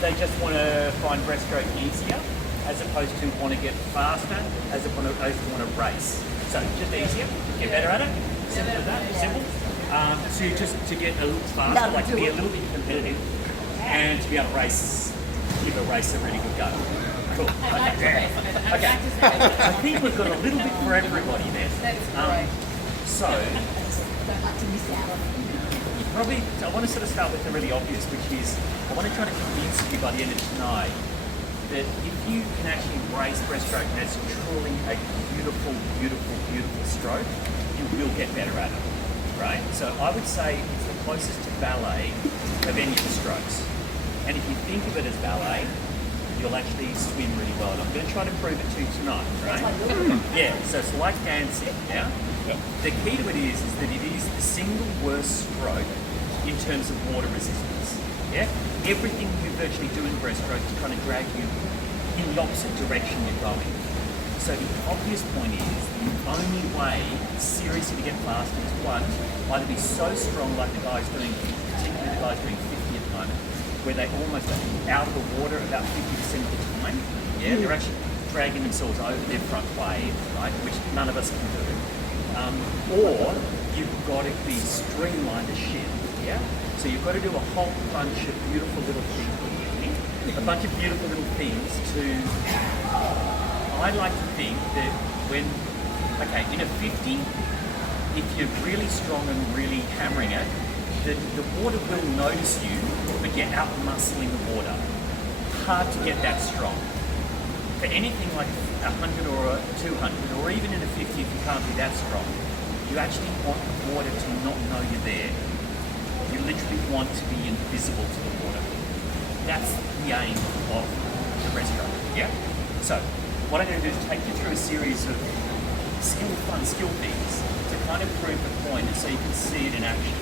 they just want to find breaststroke easier, as opposed to want to get faster, as opposed to want to race. So just easier, get better at it. Simple as that. Simple. So just to get a little faster, like to be a little bit competitive, and to be able to race, give a race a really good go. Cool. Okay. I think we've got a little bit for everybody there. So, probably, I want to sort of start with the really obvious, which is, I want to try to convince you by the end of tonight that if you can actually embrace breaststroke as truly a beautiful, beautiful, beautiful stroke, you will get better at it, right? So I would say it's the closest to ballet of any of the strokes. And if you think of it as ballet, you'll actually swim really well. And I'm going to try to prove it to you tonight, right? Yeah, so it's like dancing, yeah? The key to it is that it is the single worst stroke in terms of water resistance, yeah? Everything you virtually do in breaststroke is trying to drag you in the opposite direction you're going. So the obvious point is, the only way seriously to get faster is one, either be so strong like the guys doing, particularly the guys doing 50 at the moment, where they almost are out of the water about 50% of the time. Yeah, they're actually dragging themselves over their front wave, right, which none of us can do. Or you've got to be streamlined as shit, yeah? So you've got to do a whole bunch of beautiful little things, a bunch of beautiful little things to, I like to think that when, okay, in a 50, if you're really strong and really hammering it, the water will notice you, but you're out muscling the water. Hard to get that strong. For anything like 100 or a 200, or even in a 50 if you can't be that strong, you actually want the water to not know you're there. You literally want to be invisible to the water. That's the aim of the breaststroke, yeah? So, what I'm going to do is take you through a series of fun skill things to kind of prove the point and so you can see it in action.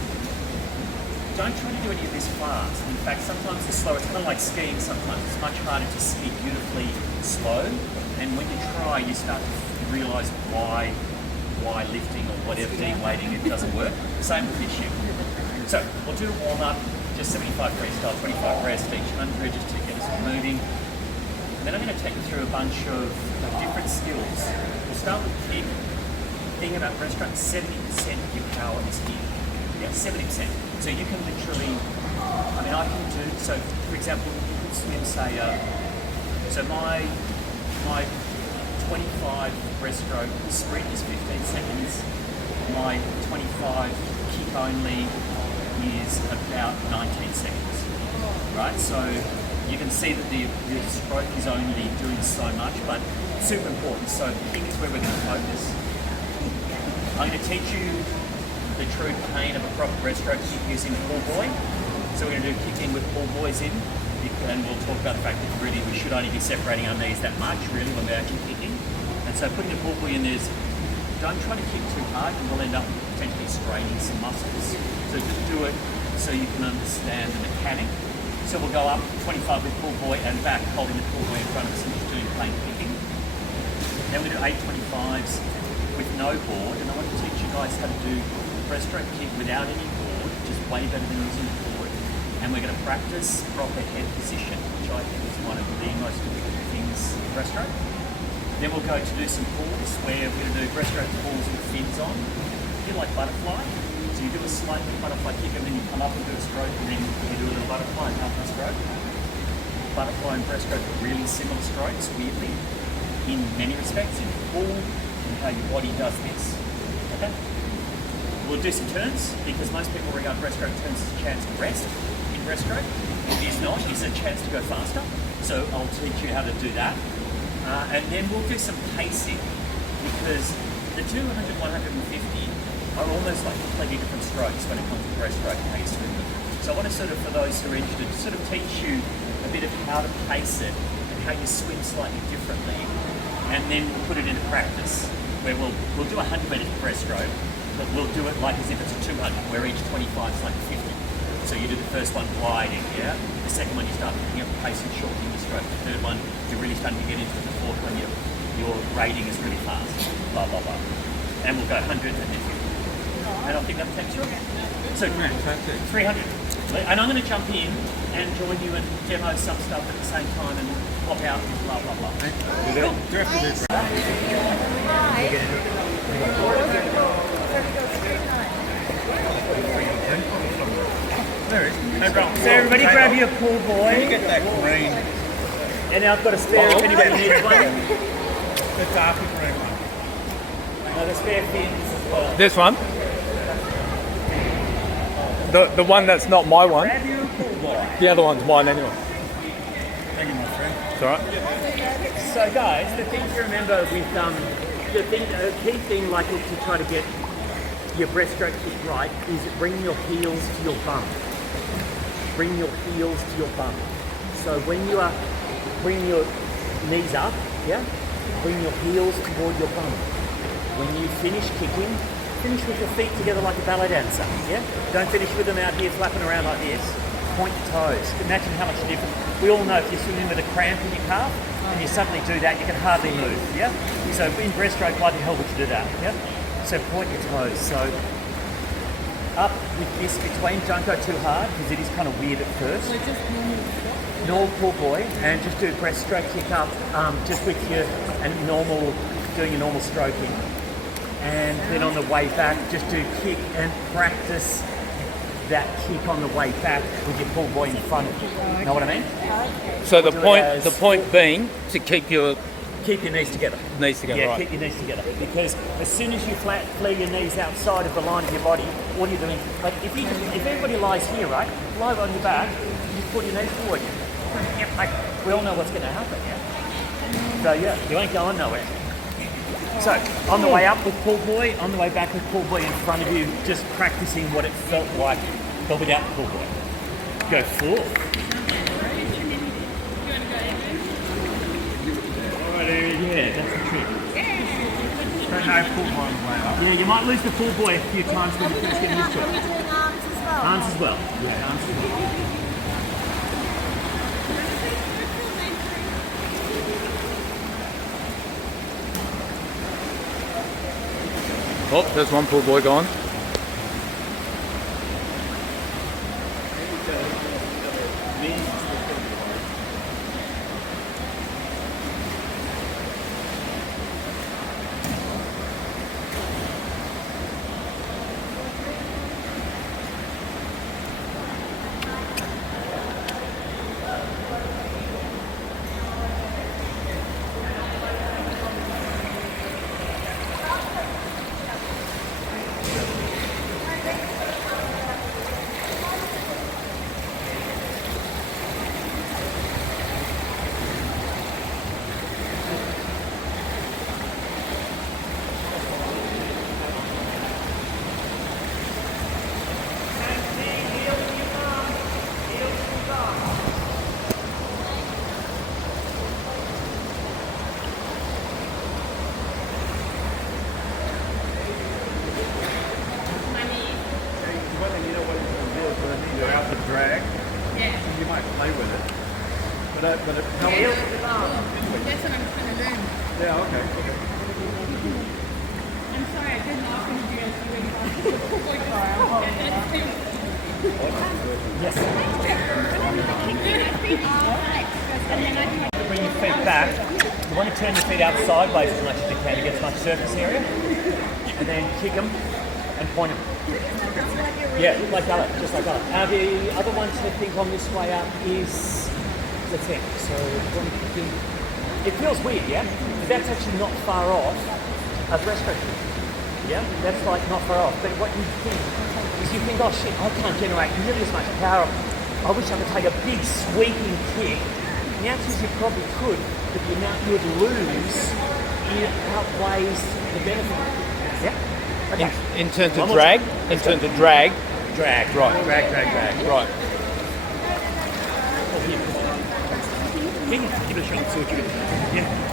Don't try to do any of this fast. In fact, sometimes the slower, it's kind of like skiing sometimes. It's much harder to ski beautifully slow. And when you try, you start to realise why lifting or whatever, weighting, it doesn't work. Same with this shit. So, we'll do a warm-up, just 75 freestyle, 25 rest each 100, just to get us moving. And then I'm going to take you through a bunch of different skills. We'll start with kick. The thing about breaststroke, 70% of your power is here. Yeah, 70%. So you can literally, I mean, I can do, so for example, you could swim, say, so my 25 breaststroke sprint is 15 seconds. My 25 kick only is about 19 seconds, right? So you can see that the stroke is only doing so much, but super important. So kick is where we're going to focus. I'm going to teach you the true pain of a proper breaststroke kick using pull buoy. So we're going to do kicking with pull buoys in, and we'll talk about the fact that really we should only be separating our knees that much really when we're actually kicking. And so putting a pull buoy in there is, don't try to kick too hard and we'll end up potentially straining some muscles. So just do it so you can understand the mechanic. So we'll go up 25 with pull buoy and back, holding the pull buoy in front of us and just doing plain kicking. Then we do 825s with no board, and I want to teach you guys how to do breaststroke kick without any board, just way better than using the board. And we're going to practice proper head position, which I think is one of the most difficult things in breaststroke. Then we'll go to do some pulls, where we're going to do breaststroke pulls with fins on, a bit like butterfly. So you do a slight butterfly kick and then you come up and do a stroke, and then you do a little butterfly and up and stroke. Butterfly and breaststroke are really similar strokes, weirdly, in many respects, in pull and how your body does this. Okay? We'll do some turns, because most people regard breaststroke turns as a chance to rest in breaststroke. It is not, it's a chance to go faster. So I'll teach you how to do that. And then we'll do some pacing, because the 200, 150 are almost like completely different strokes when it comes to breaststroke and how you swim them. So I want to sort of, for those who are interested, sort of teach you a bit of how to pace it and how you swim slightly differently. And then we'll put it into practice, where we'll do 100 metres breaststroke, but we'll do it like as if it's a 200, where each 25 is like 50. So you do the first one gliding, yeah? The second one you start picking up the pace and shortening the stroke. The third one, you're really starting to get into it. The fourth one, your rating is really fast, blah, blah, blah. And we'll go 100 and then 50. And I think that takes you. So 300. And I'm going to jump in and join you and demo some stuff at the same time and pop out and blah, blah, blah. Do you have to do it? There it is. No problem. So everybody grab your pool boy. You get that green, And I've got a spare if anybody needs one. the darker green one. Another spare fins as well. This one? The one that's not my one. Grab your pool boy. The other one's mine anyway. Thank you, my friend. It's alright. So guys, the thing to remember with the key thing, like to try to get your breaststroke kick right, is bring your heels to your bum. Bring your heels to your bum. So when you are bring your knees up, yeah, bring your heels toward your bum. When you finish kicking, finish with your feet together like a ballet dancer, yeah? Don't finish with them out here flapping around like this. Point your toes. Imagine how much different. We all know if you're swimming with a cramp in your calf and you suddenly do that, you can hardly move, yeah? So in breaststroke, why the hell would you do that, yeah? So point your toes. So up with this between, don't go too hard because it is kind of weird at first. So just Normal pull boy, and just do breaststroke kick up, just with your doing your normal stroking. And then on the way back, just do kick and practice that kick on the way back with your pull boy in front of you. Know what I mean? So the Do it point as- being to keep your Keep your knees together. knees together, Yeah, right? keep your knees together. Because as soon as you flare your knees outside of the line of your body, what are you doing? Like if everybody lies here, right? Lie on your back, you pull your knees forward. Yeah, like, we all know what's going to happen, yeah? So yeah, you ain't going nowhere. So on the way up with pull boy, on the way back with pull boy in front of you, just practicing what it felt like, but without the pull boy. Go full. Yeah, that's the trick. Don't know pull one way up. Yeah, you might lose the full boy a few times when you first get used to Are we it. doing arms as well? Arms as well. Yeah, arms as well. Oh, there's one pool boy gone. You're out the drag, Yeah. you might play with it. But it helps. That's what I'm trying to learn. Yeah, okay. I'm sorry, I didn't often do it. Yes. And then I can Bring your feet back. You want to turn your feet out sideways as much as you can to get as much surface area. And then kick them and point them. Yeah, like that, just like that. The other one to think on this way up is the thing. So when kicking, it feels weird, yeah? But that's actually not far off a breaststroke kick. Yeah, that's like not far off. But what you think is you think, oh shit, I can't generate nearly as much power. I wish I could take a big sweeping kick. And the answer is you probably could, but the amount you would lose it outweighs the benefit. Yeah. Okay. In terms One of more drag, time. in terms of drag, Drag. Right. Drag. right. Give it a shot. See what you do. Yeah.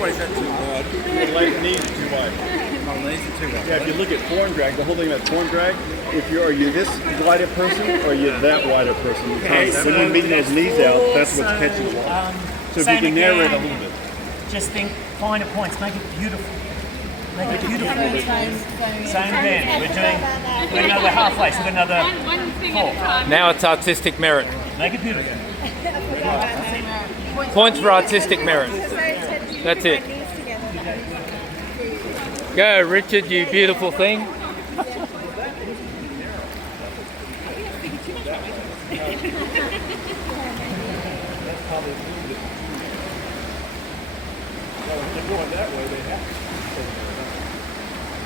What is that too wide? Your leg knees are too wide. My knees are too wide. Yeah, if you look at form drag, the whole thing about form drag, if you're are you this wider person or are you that wider person? You can't. When you're meeting those knees out, that's what's catching the wall. So if you can narrow it a little bit. Just think finer points, make it beautiful. Make it beautiful. Same then. We're halfway, so we're another One thing four. at a time. Now it's artistic merit. Make it beautiful. Points for artistic merit. That's it. Go, Richard, you beautiful thing.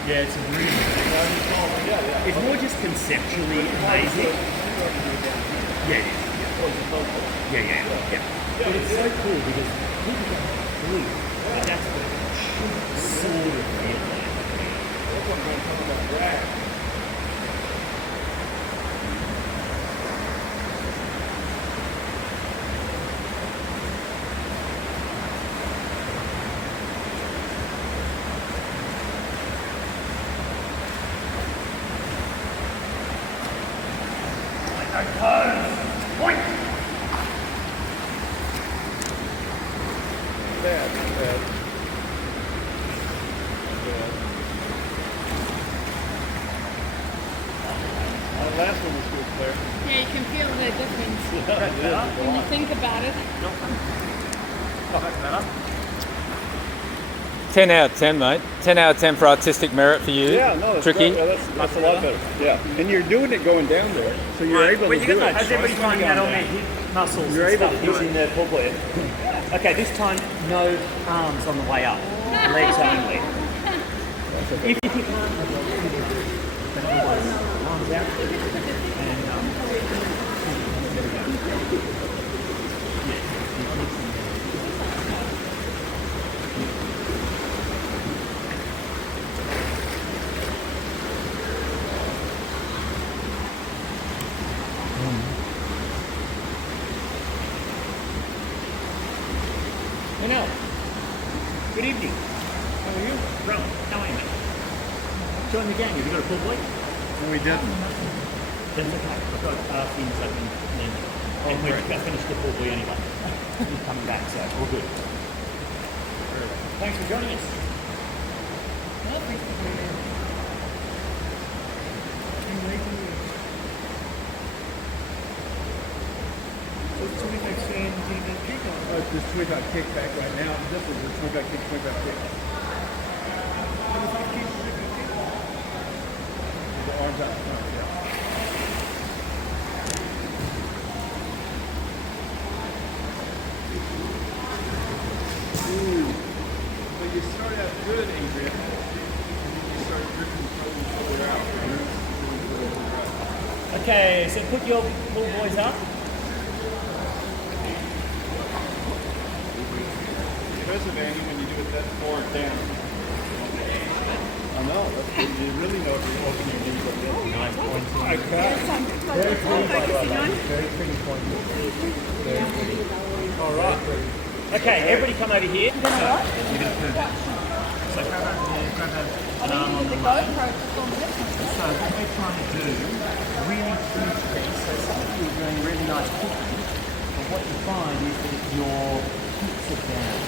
Yeah, it's really. It's more just conceptually amazing. Yeah. Yeah. But it's so cool because people get blue. But that's what it should sort of feel like. That's what I'm going to talk about drag. Point! Bad. The last one was good, Claire. Yeah, you can feel the difference when you think about it. 10 out of 10, mate. 10 out of 10 for artistic merit for you. Yeah, no, that's Tricky. great. Yeah, that's a lot better. Yeah, and you're doing it going down there, so you're able to do it. How's everybody finding that on their hip muscles? You're and able stuff to do using the pull boy? Okay, this time no arms on the way up, legs only. If you can't, arms out. Well, good evening. How are you? Rowan, how are you, mate? Join the gang. Have you got a pull boy? No, we didn't. That's okay. I've got things I can lend you. And we're just going to finish the pull boy anyway. He's coming back, so all good. Thanks for joining us. It's this 25 kickback right now. This is the 25 kick, 25 kick. The arms out front, yeah. Ooh. So you start out good, Adrian. You start drifting further out. Okay, so put your pull boys up. Andy, when you do it that far down. I know, that's good. You really know if you're opening your knees like this. Nice point. Okay. Very pretty, by the way. Very pretty point. Very pretty. All right. Okay, everybody come over here. So, grab an arm on the leg. So what we're trying to do, really huge piece. So some of you are doing really nice cooking, but what you find is that your hips are down.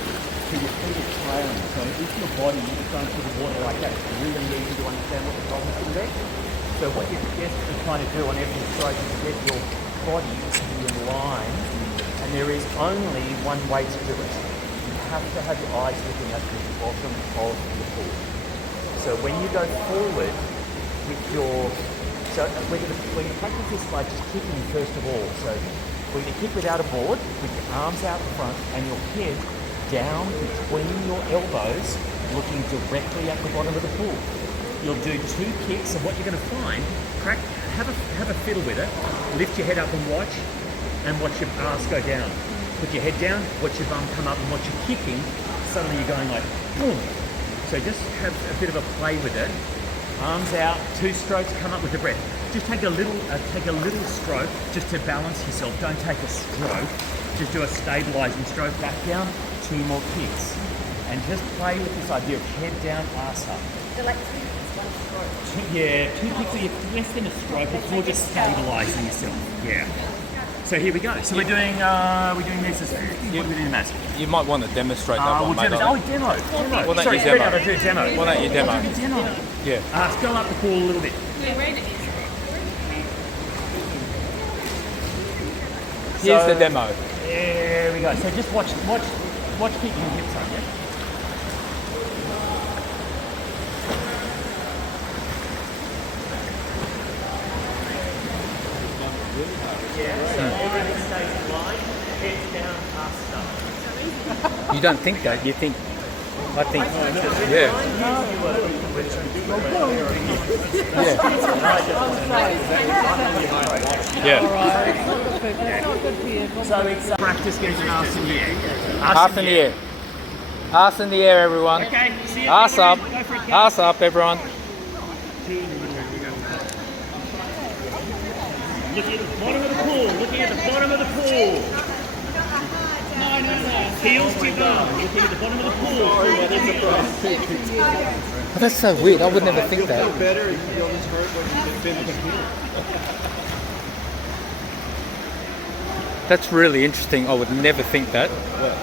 So your feet are trailing. So if your body is going through the water like that, it's really easy to understand what the problem is going to be. So what you're desperately trying to do on every stroke is get your body to be in line, and there is only one way to do it. You have to have your eyes looking at the bottom of the pool. So when you go forward with your, we're going to practice this by just kicking first of all. So we're going to kick without a board, with your arms out the front and your head down between your elbows, looking directly at the bottom of the pool. You'll do 2 kicks, and what you're going to find, have a fiddle with it, lift your head up and watch your ass go down. Put your head down, watch your bum come up, and watch your kicking, suddenly you're going like, boom. So just have a bit of a play with it. Arms out, 2 strokes, come up with the breath. just take a little stroke just to balance yourself. Don't take a stroke. Just do a stabilizing stroke. Back down. 2 more kicks. And just play with this idea of head down, ass up. So like 2 kicks, 1 stroke. Yeah, 2 kicks are less than a stroke. It's more just stabilizing yourself. Yeah. So here we go. So we're doing this as what are we doing, Matt? You might want to demonstrate that We'll one, mate. demo. Demo. Why don't Sorry, you demo? I'll do a demo. Why don't you demo? Demo. Yeah. Fill up the pool a little bit. Here's the demo. There we go. So just watch keeping your hips up, yeah? So everything stays in line, heads down, ass up. You don't think that. You think. I think. Yeah. Yeah. So it's practice getting an ass in the air. Ass in the air. Ass in the air, everyone. Okay, see you. Ass up. Go for it, Kate. Ass up, everyone. Looking at the bottom of the pool. Looking at the bottom of the pool. No. Heels to bum. Looking at the bottom of the pool. Oh, that's so weird. I would never think that. Better if you always hurt when you finish. That's really interesting. I would never think that. What?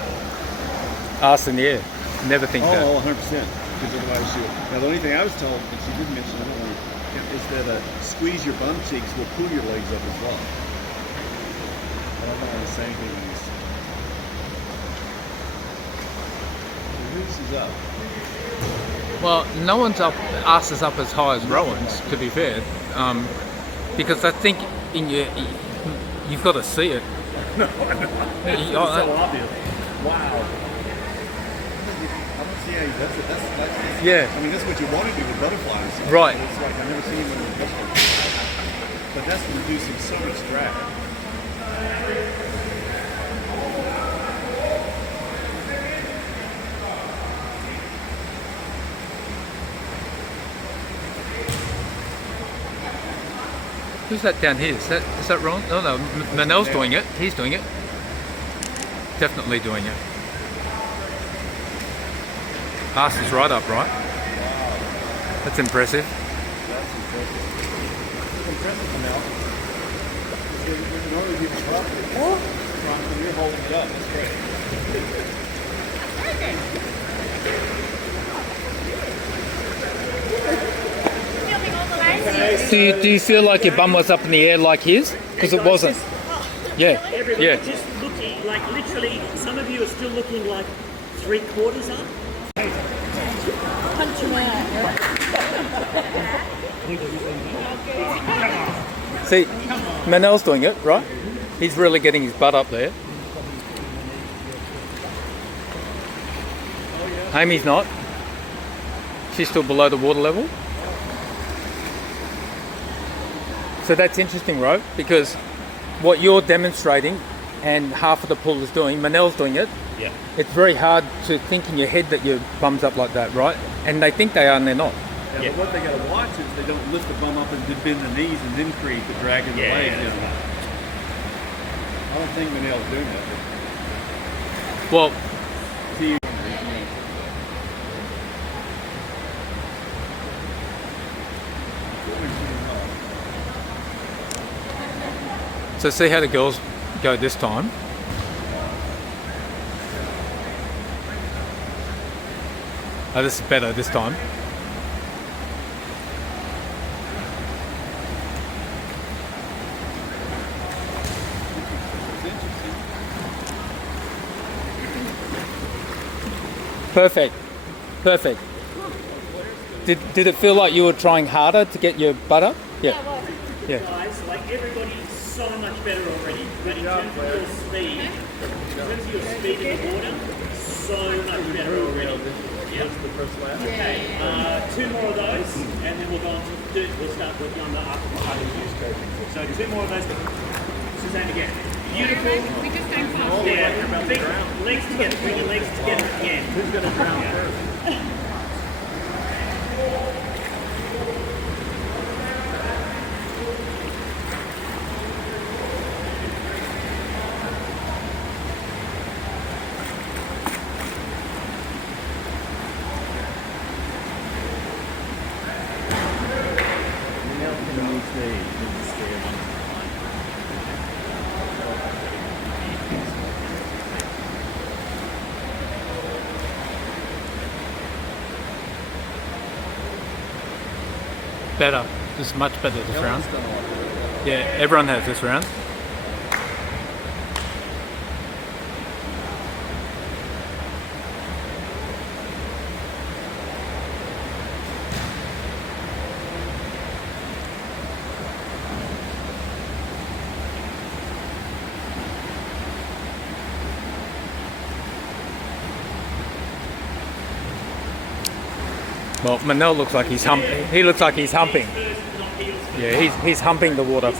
Ass in the air. Never think that. Oh, 100%. Because otherwise now the only thing I was told, and she did mention, I don't want to, is that squeeze your bum cheeks will pull your legs up as well. I don't want to say anything when you up. Well, no one's ass is up as high as Rowan's, to be fair, because I think you've got to see it. No, so obvious. Wow. I don't see how he does it. That's Yeah. I mean, that's what you want to do with butterflies. Right. It's like I've never seen him with butterflies. But that's reducing so much drag. Who's that down here? Is that Ron? Oh no, Manel's doing it. He's doing it. Definitely doing it. Ass is right up, right? That's impressive. That's impressive now. Normally people drop it. You're holding it up. That's great. Do you feel like your bum was up in the air like his? Because it wasn't. Yeah. Everybody Yeah. just looking, like literally, some of you are still looking like 3/4 up. Punch him out. See, Manel's doing it, right? He's really getting his butt up there. Amy's not. She's still below the water level. So that's interesting, Ro, because what you're demonstrating and half of the pool is doing, Manel's doing it. Yeah. It's very hard to think in your head that your bum's up like that, right? And they think they are and they're not. Yeah, but what they got to watch is they don't lift the bum up and bend the knees and then create the drag in the legs. Yeah. I don't think Manel's doing that. Well, See, so see how the girls go this time. Oh, this is better this time. Perfect. Perfect. Did it feel like you were trying harder to get your butt up? Yeah. Yeah. Guys, like everybody's so much better already. But in terms of your speed, in the water, so much better already. Yeah. Okay, 2 more of those, and then we'll go on to we'll start working on the upper body. So 2 more of those. Suzanne again. Beautiful. We just don't come. Yeah, big legs together. Bring your legs together again. who's going to drown first? better. This is much better this round. Ellen's done a lot better. Yeah, everyone has this round. Well, Manel looks like he's humping. He looks like he's humping. Yeah, he's humping the water.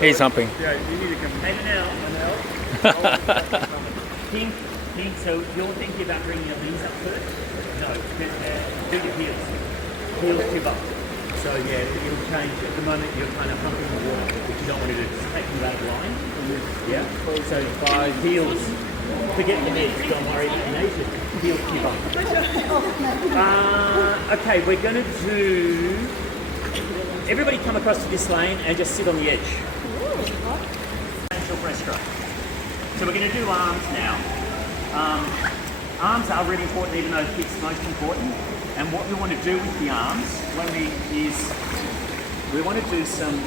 He's humping. Yeah, you need to come. Hey, Manel. Think, so you're thinking about bringing your knees up first? No, because do your heels. Heels tip up. So yeah, it'll change. At the moment, you're kind of humping the water, which you don't want to do. Just take you out of line. Yeah. So by heels, forget the knees. Don't worry about your knees. Just heels tip up. Okay, we're going to do. Everybody come across to this lane and just sit on the edge. Your breaststroke. So we're going to do arms now. Arms are really important, even though hips most important. And what we want to do with the arms, we want to do some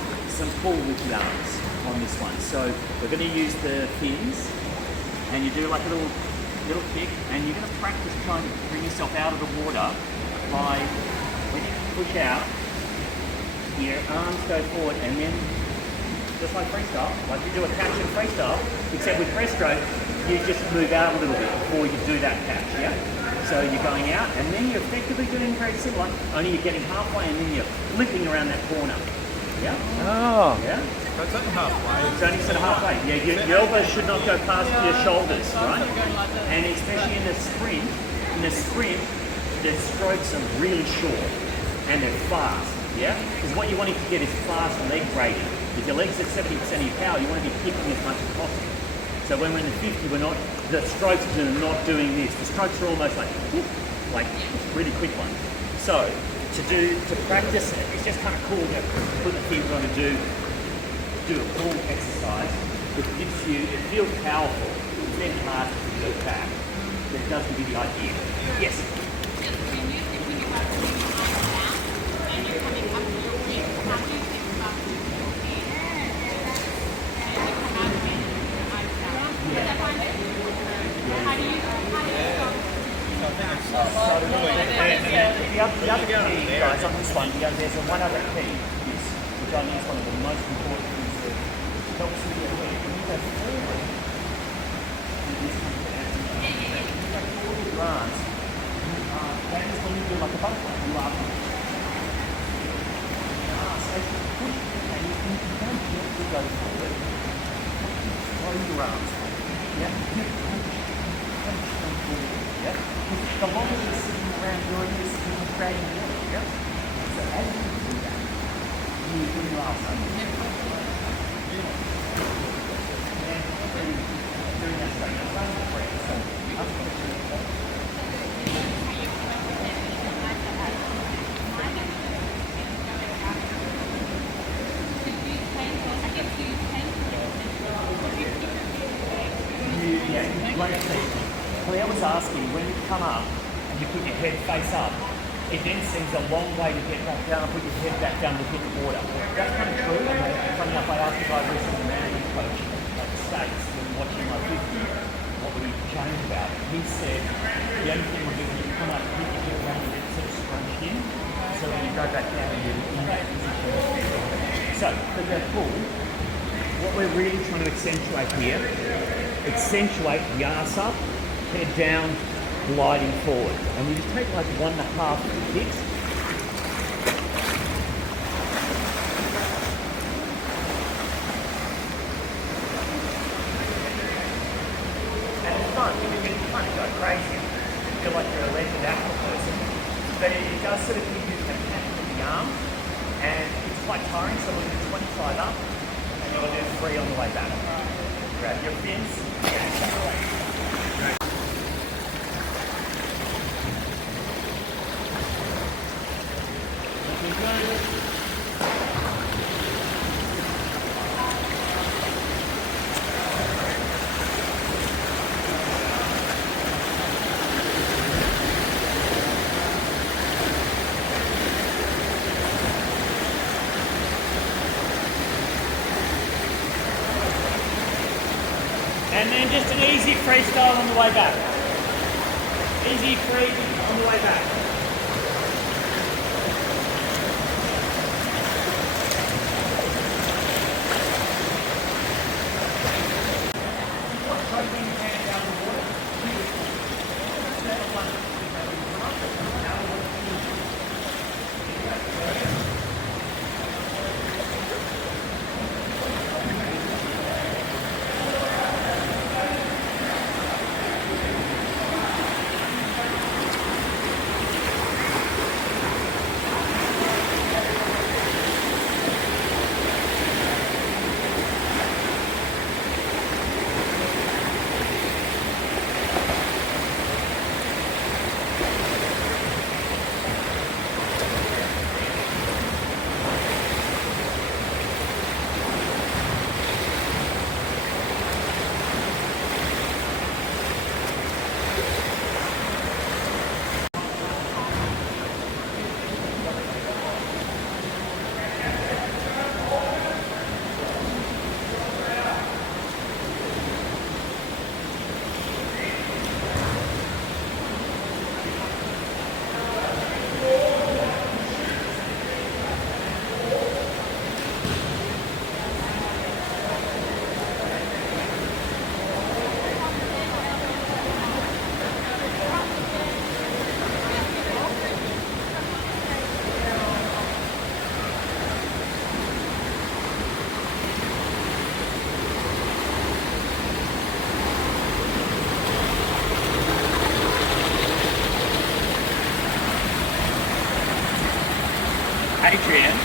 pull with the arms on this one. So we're going to use the fins, and you do like a little kick, and you're going to practice trying to bring yourself out of the water by when you push out, your arms go forward, and then just like freestyle, like you do a catch in freestyle, except with breaststroke, you just move out a little bit before you do that catch, yeah? So you're going out, and then you're effectively doing very similar, only you're getting halfway, and then you're flipping around that corner, yeah? Oh, Yeah? that's only halfway. It's only sort of halfway. Yeah, your elbows should not go past your shoulders, right? And especially in the sprint, the strokes are really short, and they're fast, yeah? Because what you want to get is fast leg braiding. If your legs at 70% of your power, you want to be kicking as much as possible. So when we're in the 50, the strokes are not doing this. The strokes are almost like really quick ones. So to practice it, it's just kind of cool to put the fins on and do a pull exercise. It feels powerful. It's then hard to go back. But it does give you the idea. Yes? The other key, guys, on this one, there's one other key, which I think is one of the most important things that helps with your head. When you go forward, your arms, that is when you do like a butterfly, you are. So if you push, and you don't gently go forward, throw your arms. Yeah? Yeah? The longer you're sitting around doing this, you're creating water, yeah? So as you do that, you bring your arms up. And doing that straight, you're running the breath. So I'm going to do that. Claire was asking, when you come up and you put your head face up, it then seems a long way to get back down, put your head back down to hit the water. That's kind of true. And funny enough, I asked a guy recently, management coach at the States, when watching my 50, what would he change about it? He said, the only thing would be when you come up, hit your head around and get sort of scrunched in, so when you go back down, you're in that position. So, for the pull, what we're really trying to accentuate here, accentuate the ass up, head down, gliding forward. And we just take like 1.5 kicks. And it's fun, you can kind of go crazy. You feel like you're a legend active person. But it does sort of give you a catch with the arm. And it's quite tiring, so we'll do 25 up. And you'll do 3 on the way back. Grab your fins and separate. And then just an easy freestyle on the way back. Easy free on the way back. Adrian.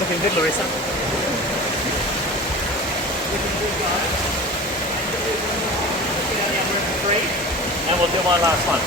Looking good, Larissa. Looking good, guys. And we'll do my last one.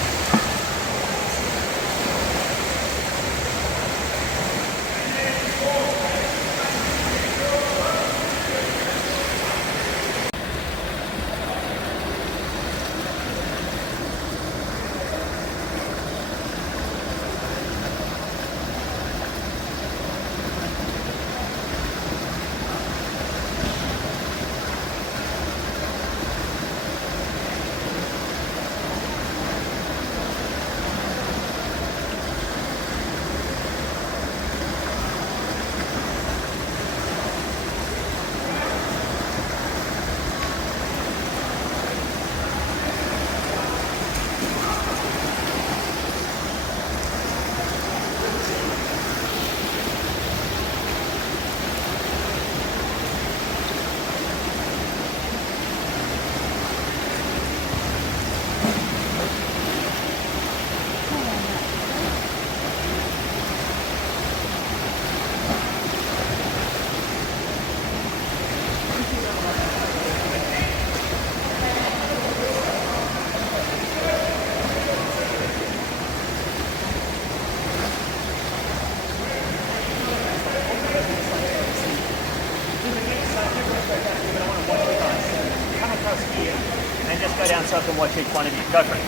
And just go down so I can watch each one of you. Go for it.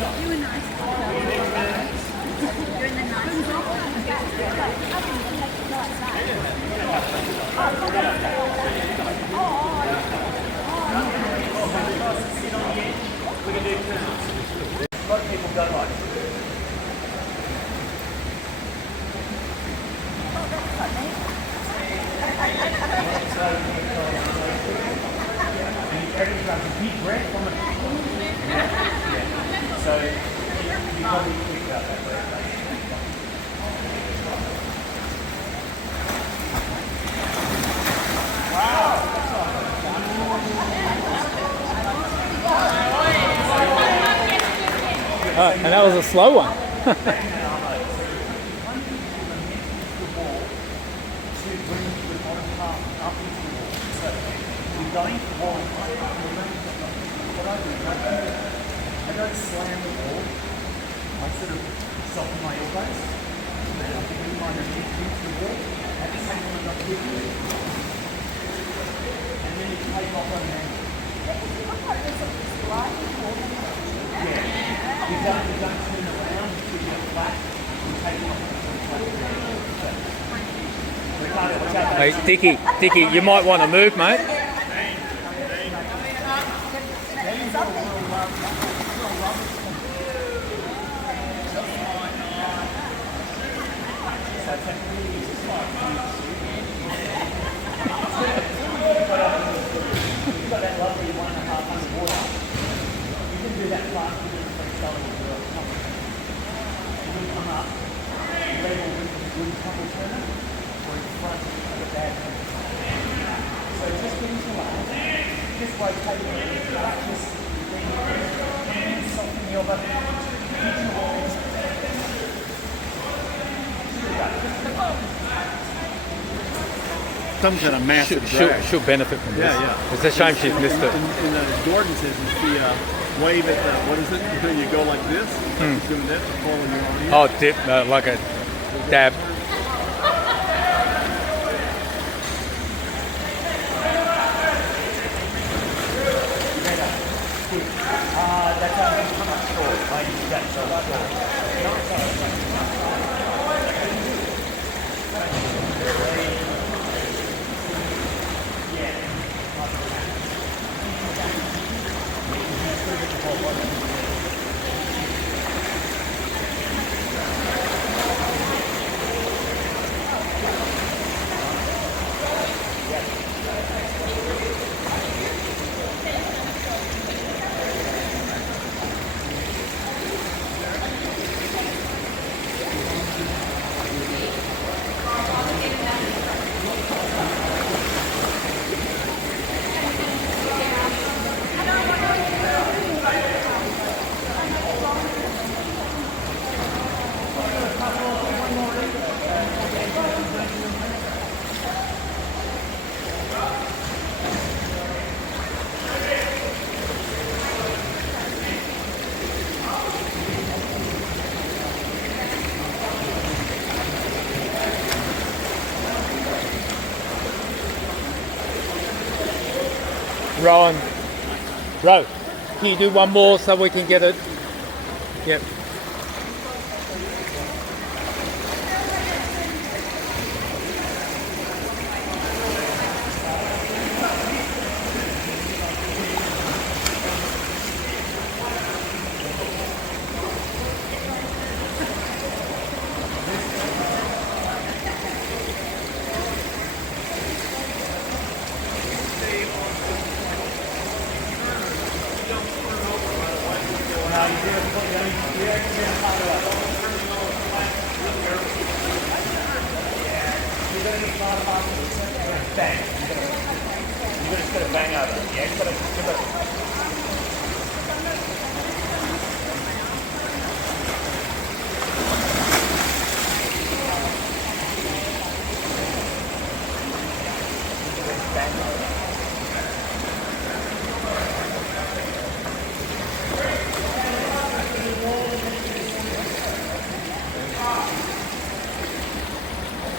were nice. You're in the We can do turns. A lot of people don't like it. Every time a deep breath from it. Yeah. So you probably think about that breath. And that was a slow one. Going forward, I don't slam the wall. I sort of soften my elbows. And I bring my knee into the wall. At the same time, I'm not hitting it. And then you take off on an angle. Yeah. You don't turn around to get flat. You take off on an angle. Hey, Dickie, you might want to move, mate. You've got that lovely 1.5 underwater. You can do that fast with the freestyle as well. You can come up, level with a good couple turner, or in front of the bad turner. So just visualize, just rotate it, just soften the elbow, visualize. Some kind of massive drag. She'll benefit from this. Yeah. It's a shame she's missed it. And Gordon says it's the wave at the, what is it? When you go like this, doing that to pull in your own ear. Oh, dip, like a dab. I'm not sure. I use that so Rowan, Ro, can you do one more so we can get it? Yep. bang. You're just going to bang over it. Yeah, you've got to.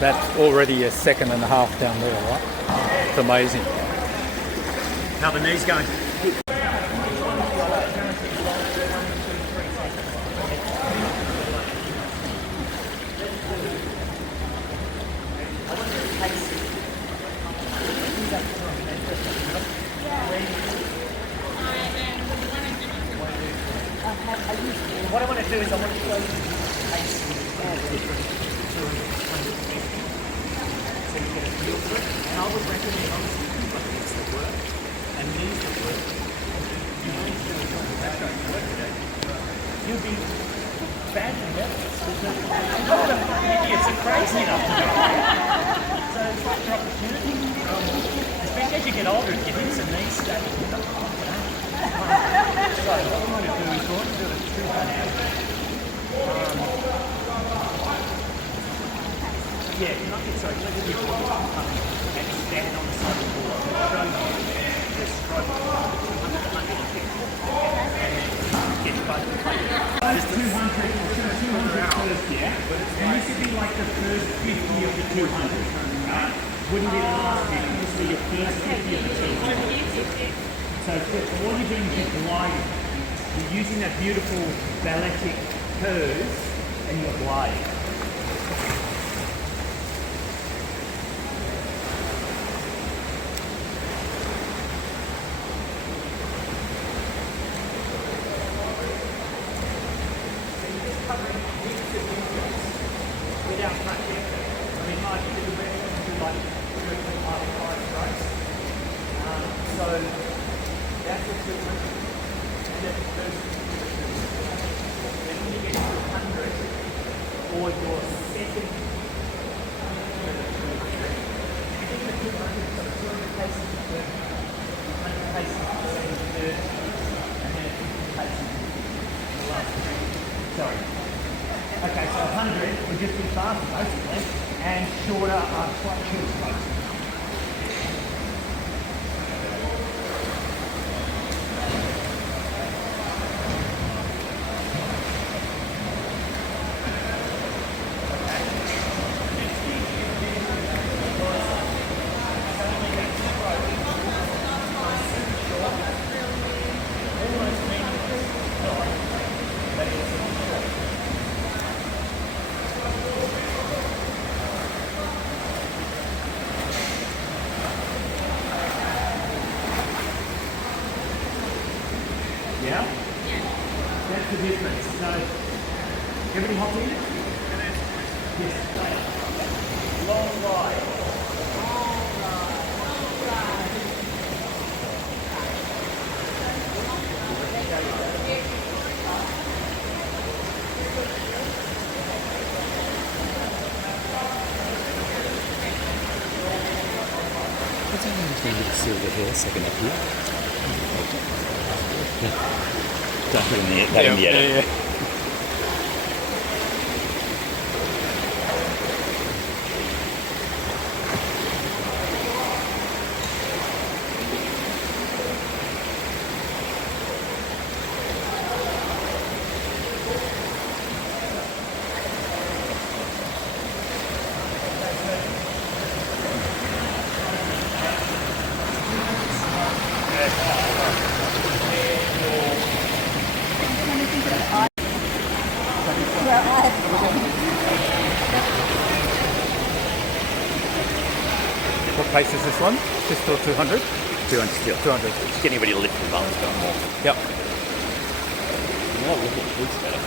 That's already a second and a half down there, right? It's amazing. How the knees going? What I want to do is I want to show you the pace of different 200 feet. So you get a feel for it. And I would recommend obviously people like this that work and these that work. You need to do a job that don't work today. You'll be badly nervous because idiots are crazy enough to do it. So it's like your opportunity. Especially as you get older, if your hips and knees stay, you're not confident. So what we want to do is we want to do a 200. Yeah, not get sorry, let your body come and stand on the side of the wall. Show you the stroke of 200 150. And then get your body Those 200 first, yeah? And this would be like the first 50 of the 200. Wouldn't be the last 50, this would be your first 50 of the 200. So what you're doing is you're gliding. You're using that beautiful balletic curves and you're gliding. Without practice, I mean, like you do the best, you do like 3.5 strokes. So that's a 200. And then the first then when you get to 100, or your second you think the 200, so the 200 paces is 30, 100 paces is 30, and then 50 paces is the last 3. Sorry. Okay, so 100 would just be faster basically, and shorter, slightly shorter strokes. Yeah? That's the difference. So, everybody hop in? Yes. Long ride. What's that one with the silver hair second up here? Darker than the edit. What pace is this one? Just still 200? 200 still. 200. Just getting ready to lift the balance going more. Yep. Oh, look at the boots better.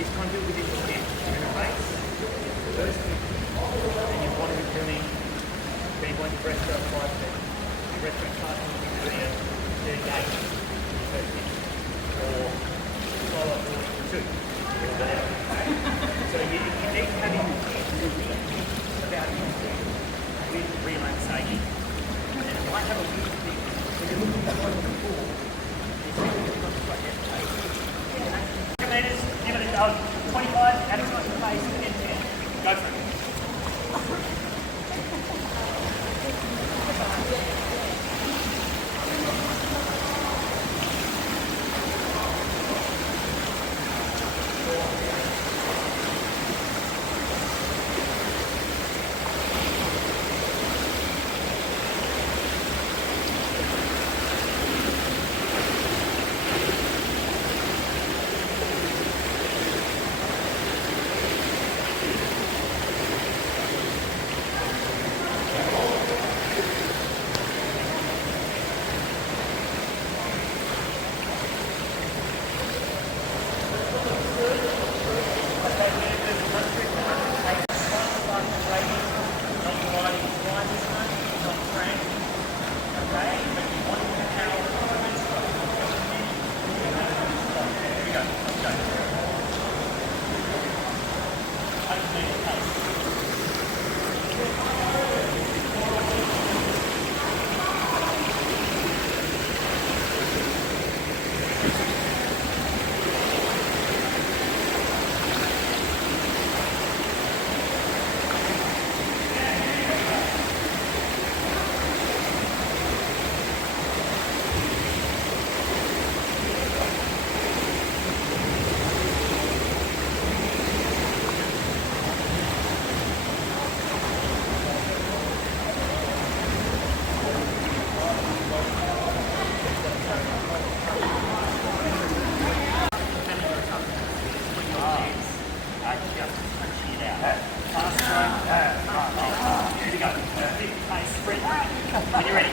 This time do within the 10 in a race. First 50. And you want to be doing, then you want your breaststroke 5 feet. Your breaststroke 5 feet, you can do 38 first 50. Or follow up for 2. So you need to have about with relaxation. And then it might have a weird thing. When you're looking at the pool, it's really not quite 25, add as much pace, and 10. Go for it. When you're ready.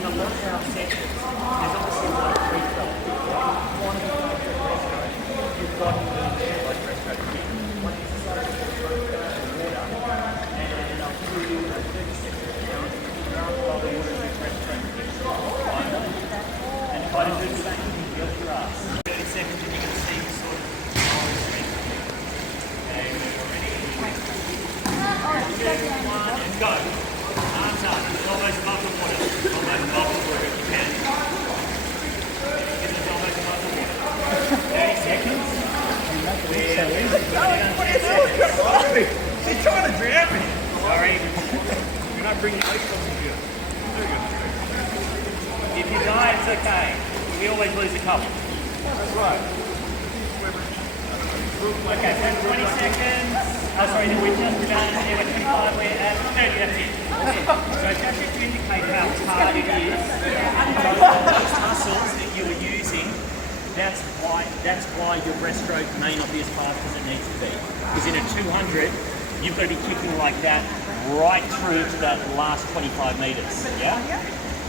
In a lot of our sessions, there's obviously a lot of freestyle. Quantity of breaststroke, you've got to learn like breaststroke here. One exercise is water, and I'll give you a 30-second count. Grab by the water with breaststroke. And if I do the same, you can build your ass. 30 seconds, and you can see the sort of strength. Okay, ready? One, and go. Arms up, elbows above the water. Elbows above the water if you can. Get those elbows above the water. 30 seconds. She's trying to drown me. Sorry. You're not bringing ice on you. If you die, it's okay. We always lose a couple. That's right. Okay, so 20 seconds. Oh, sorry, then we're just done. Yeah, we're 25, we're at 30, that's it. So just to indicate how hard it is, those muscles that you are using, that's why your breaststroke may not be as fast as it needs to be. Because in a 200, you've got to be kicking like that right through to that last 25 metres, yeah?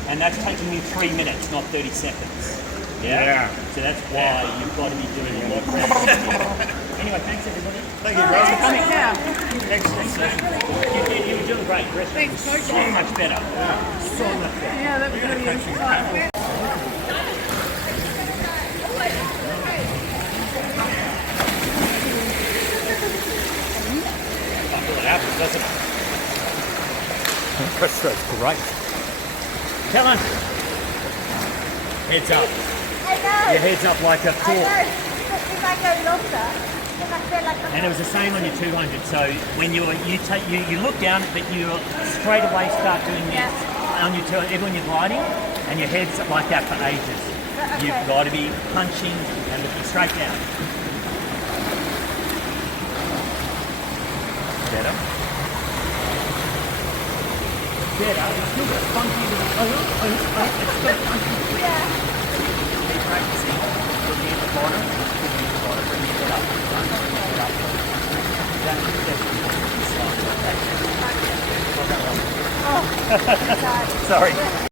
And that's taking you 3 minutes, not 30 seconds. Yeah? So that's why you've got to be doing a lot more. Anyway, thanks everybody. Thank you, Rowan. Coming down. You were doing great. Thanks, Coach. So much better. So much better. Yeah, that was brilliant. It happens, doesn't it? Breaststroke's great. Kellen. Heads up. I know. Your head's up like a I fork. know. But if I go longer, if I feel like I'm And it was the same on your 200. So when you look down, but you straight away start doing this on your 200, even when you're gliding, and your head's like that for ages. You've got to be punching and looking straight down. Better. Better. It's still got funky little. It's got funky. Keep practicing. Looking at the bottom. Looking at the bottom. Bring your head up. Bring your head up. That's definitely slow. Sorry.